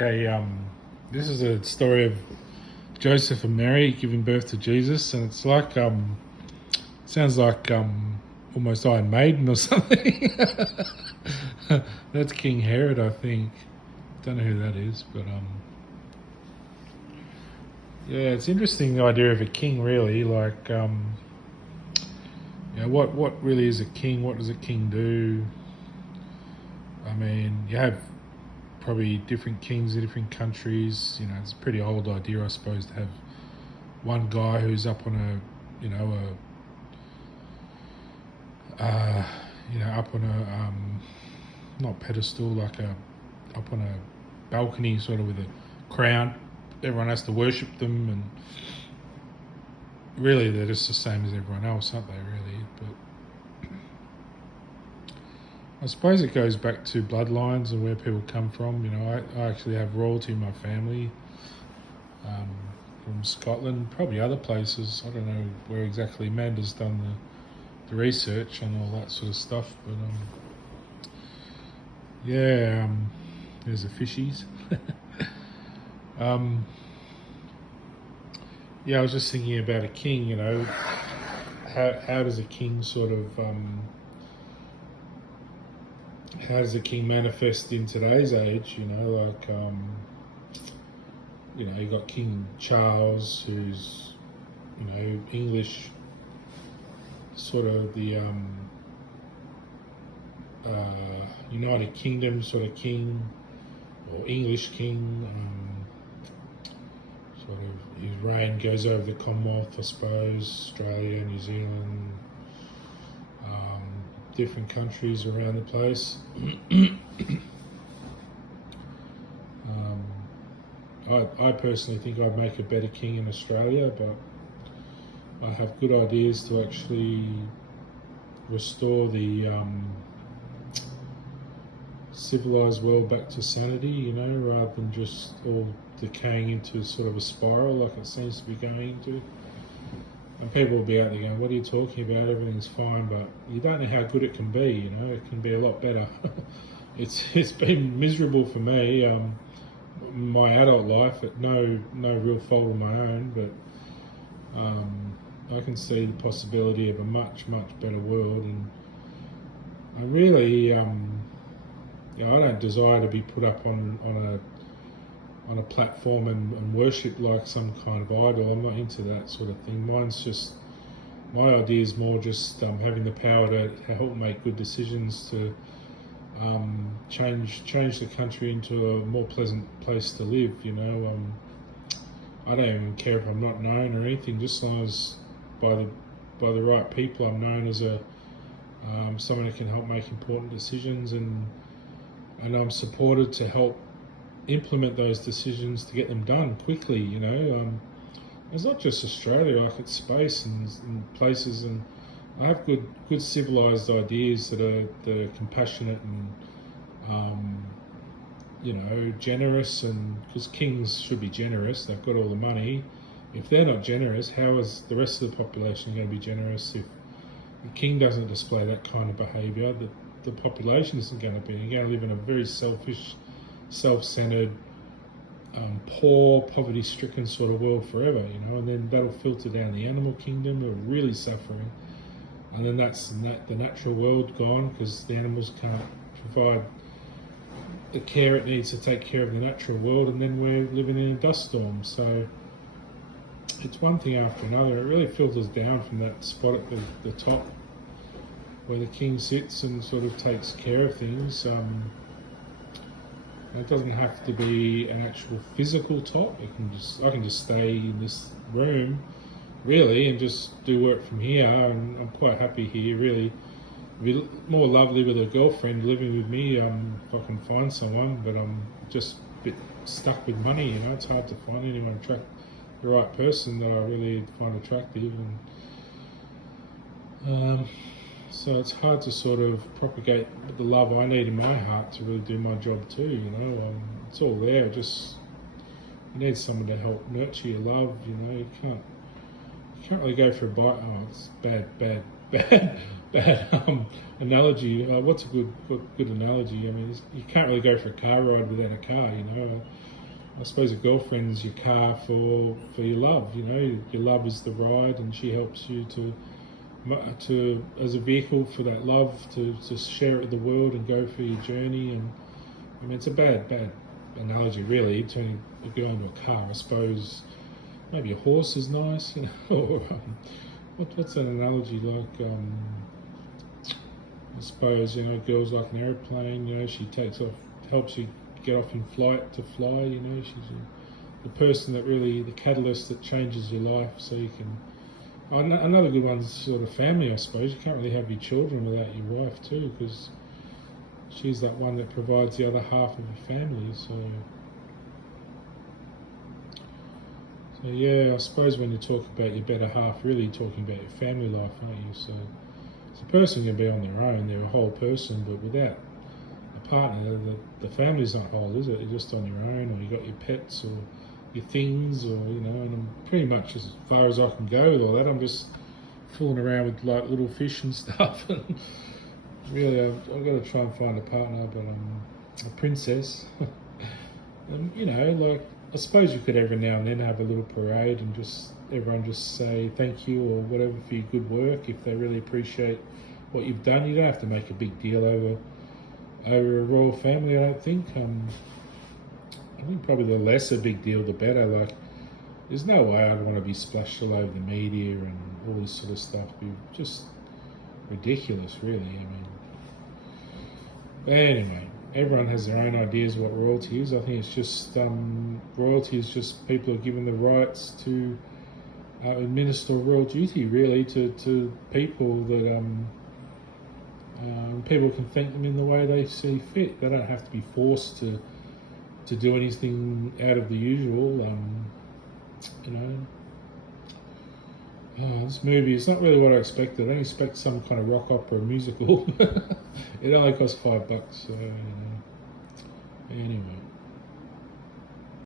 like this is a story of Joseph and Mary giving birth to Jesus, and it's like sounds like almost Iron Maiden or something. That's King Herod, I think. Don't know who that is, but yeah, it's interesting, the idea of a king, really. Like, what really is a king? What does a king do? I mean, you have probably different kings in different countries. It's a pretty old idea, I suppose, to have one guy who's up on up on a not pedestal, like up on a balcony, sort of with a crown. Everyone has to worship them, and really they're just the same as everyone else, aren't they? Really, but I suppose it goes back to bloodlines and where people come from. I actually have royalty in my family, from Scotland, probably other places. I don't know where exactly. Amanda's done the research and all that sort of stuff, but there's the fishies. I was just thinking about a king. How does a king sort of how does a king manifest in today's age? You got King Charles, who's English, sort of the United Kingdom sort of king, or English king. Sort of his reign goes over the Commonwealth, I suppose, Australia, New Zealand, different countries around the place. I personally think I'd make a better king in Australia, but I have good ideas to actually restore the civilized world back to sanity, rather than just all decaying into sort of a spiral like it seems to be going into. And people will be out there going, what are you talking about? Everything's fine, but you don't know how good it can be, it can be a lot better. It's been miserable for me, my adult life, at no real fault of my own, but I can see the possibility of a much, much better world. And I really, I don't desire to be put up on a platform and worship like some kind of idol. I'm not into that sort of thing. My idea is more just having the power to help make good decisions to change the country into a more pleasant place to live. I don't even care if I'm not known or anything, just as long as by the right people I'm known as someone who can help make important decisions, and I'm supported to help implement those decisions to get them done quickly. It's not just Australia, like it's space and places, and I have good civilized ideas that are compassionate and generous, and because kings should be generous, they've got all the money. If they're not generous, how is the rest of the population going to be generous? If the king doesn't display that kind of behaviour, the population isn't going to be. You're going to live in a very selfish, self-centered, poor, poverty-stricken sort of world forever, and then that'll filter down the animal kingdom, who are really suffering, and then that's the natural world gone, because the animals can't provide the care it needs to take care of the natural world, and then we're living in a dust storm. So it's one thing after another. It really filters down from that spot at the top where the king sits and sort of takes care of things. It doesn't have to be an actual physical top. I can just stay in this room, really, and just do work from here. And I'm quite happy here, really. It'd be more lovely with a girlfriend living with me, if I can find someone. But I'm just a bit stuck with money. It's hard to find anyone the right person that I really find attractive, and so it's hard to sort of propagate the love I need in my heart to really do my job too. It's all there. Just you need someone to help nurture your love. You can't really go for a bite. Oh, it's bad bad analogy. What's a good analogy? I mean, you can't really go for a car ride without a car. You know, I suppose a girlfriend's your car for your love. You know, your love is the ride, and she helps you to as a vehicle for that love to share it with the world and go for your journey. And I mean, it's a bad analogy, really, turning a girl into a car. I suppose maybe a horse is nice, you know, or what's an analogy like? I suppose, you know, girls like an aeroplane. You know, she takes off, helps you get off in flight to fly. You know, she's the person that really, the catalyst that changes your life, so you can. Another good one's sort of family, I suppose. You can't really have your children without your wife too, because she's that one that provides the other half of your family. So yeah, I suppose when you talk about your better half, really talking about your family life, aren't you? So a person can be on their own, they're a whole person, but without a partner, the family's not whole, is it? You're just on your own, or you got your pets, or your things, or, you know, and I'm pretty much as far as I can go with all that. I'm just fooling around with like little fish and stuff, and really I've got to try and find a partner, but a princess. And, you know, like, I suppose you could every now and then have a little parade and just everyone just say thank you or whatever for your good work if they really appreciate what you've done. You don't have to make a big deal over a royal family, I don't think. I think probably the less a big deal, the better. Like, there's no way I'd want to be splashed all over the media and all this sort of stuff. It'd be just ridiculous, really. I mean, but anyway, everyone has their own ideas of what royalty is. I think it's just royalty is just people are given the rights to administer royal duty, really, to people that people can thank them in the way they see fit. They don't have to be forced to do anything out of the usual. You know, this movie is not really what I expected. I didn't expect some kind of rock opera musical. It only cost $5, so, you know. Anyway.